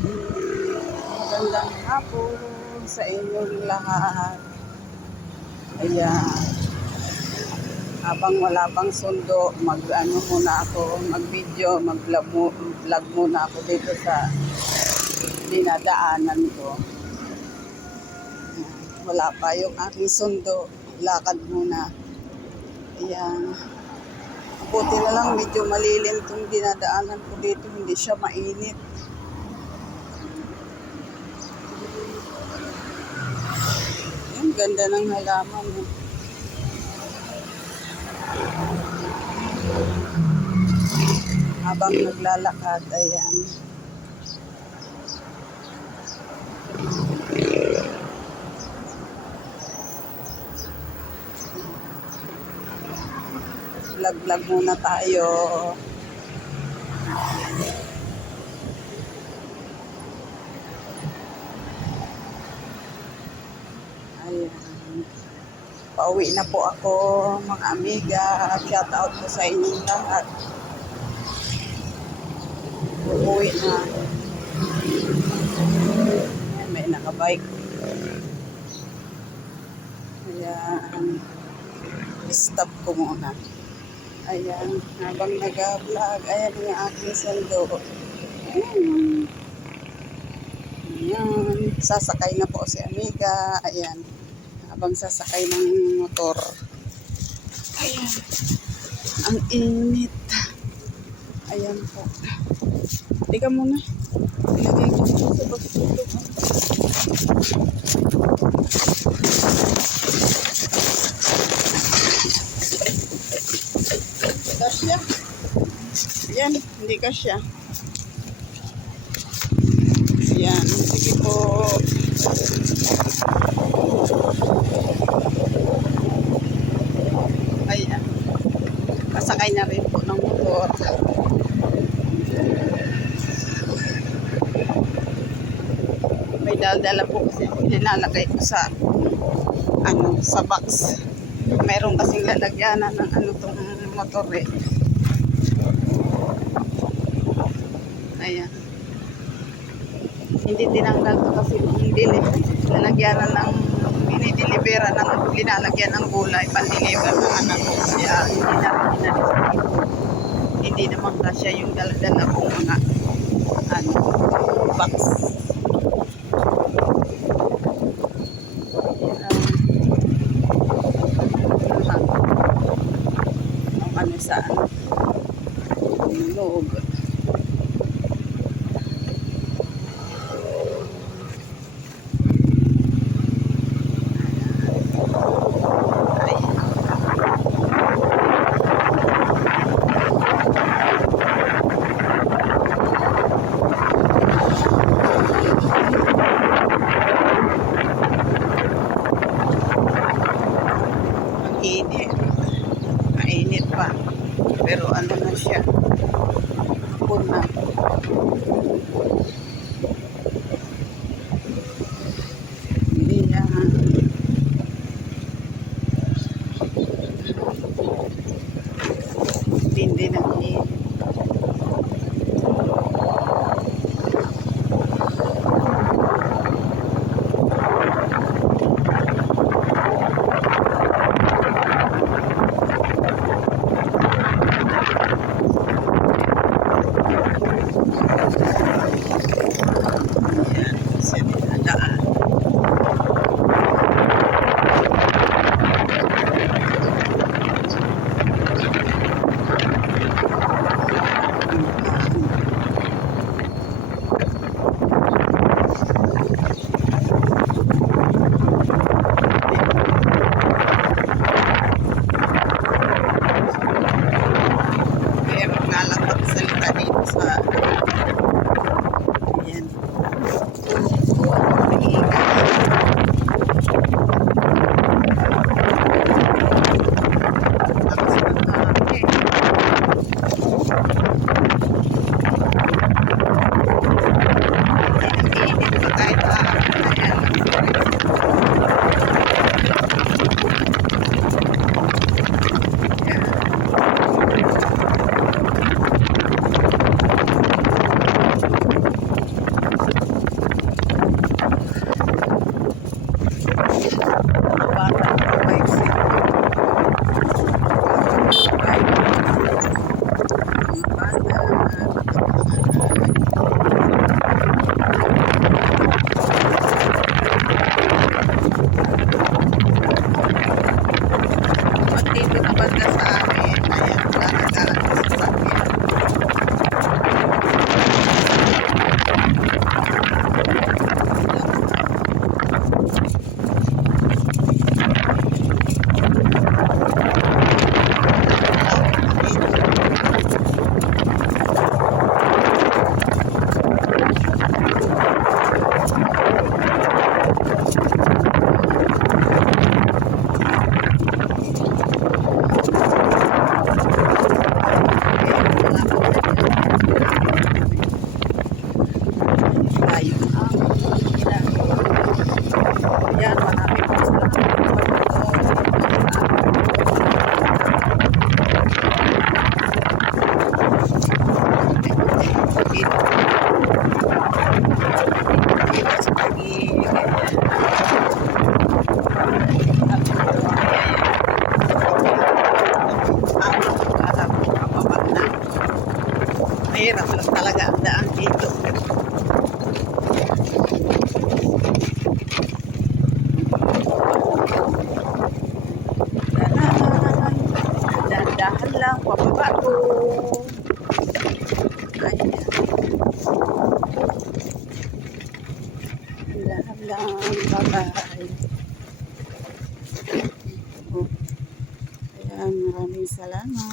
Magandang hapon sa inyong lahat. Ayan. Habang wala pang sundo, mag ano muna ako, mag video, mag vlog, mu- vlog muna ako dito sa dinadaanan ko. Wala pa yung aking sundo. Lakad muna. Ayan. Buti na lang medyo malilim itong dinadaanan ko dito. Hindi siya mainit. Ang ganda ng halaman. oh. Habang naglalakad, ayan. Vlog-vlog muna tayo. Ayan. Pauwi na po ako, mga amiga. Shout out po sa inyong lahat. Uuwi na. Ayan, may nakabike. Ayan. Stop ko muna. Ayan, habang nag-vlog, ayan yung aking sando. Ayan. Ayan, sasakay na po si Amiga. Ayan, habang sasakay ng motor. Ayan, ang init. Ayan po. Teka muna. Ilagay ko dito sa basuro. Kasya. Ayan, hindi kasya. Ayan, sige po. Ayan. Kasakay na rin po ng motor. May daldala po kasi nilalagay ko sa ano, sa box. Meron kasing lalagyanan ng ano tong motor eh. Ayan. Hindi tinanggal to kasi hindi lalagyanan ng dinidilibera ng linalagyan ng gulay pandiliver ng anak ko. Kaya hindi na rin hindi naman kasya yung daladala kong mga ano box hapon na. Hindi na. Hindi na. Hindi na. Iya. tayo Hanggang, hanggang, bye-bye. Ayan, maraming salamat.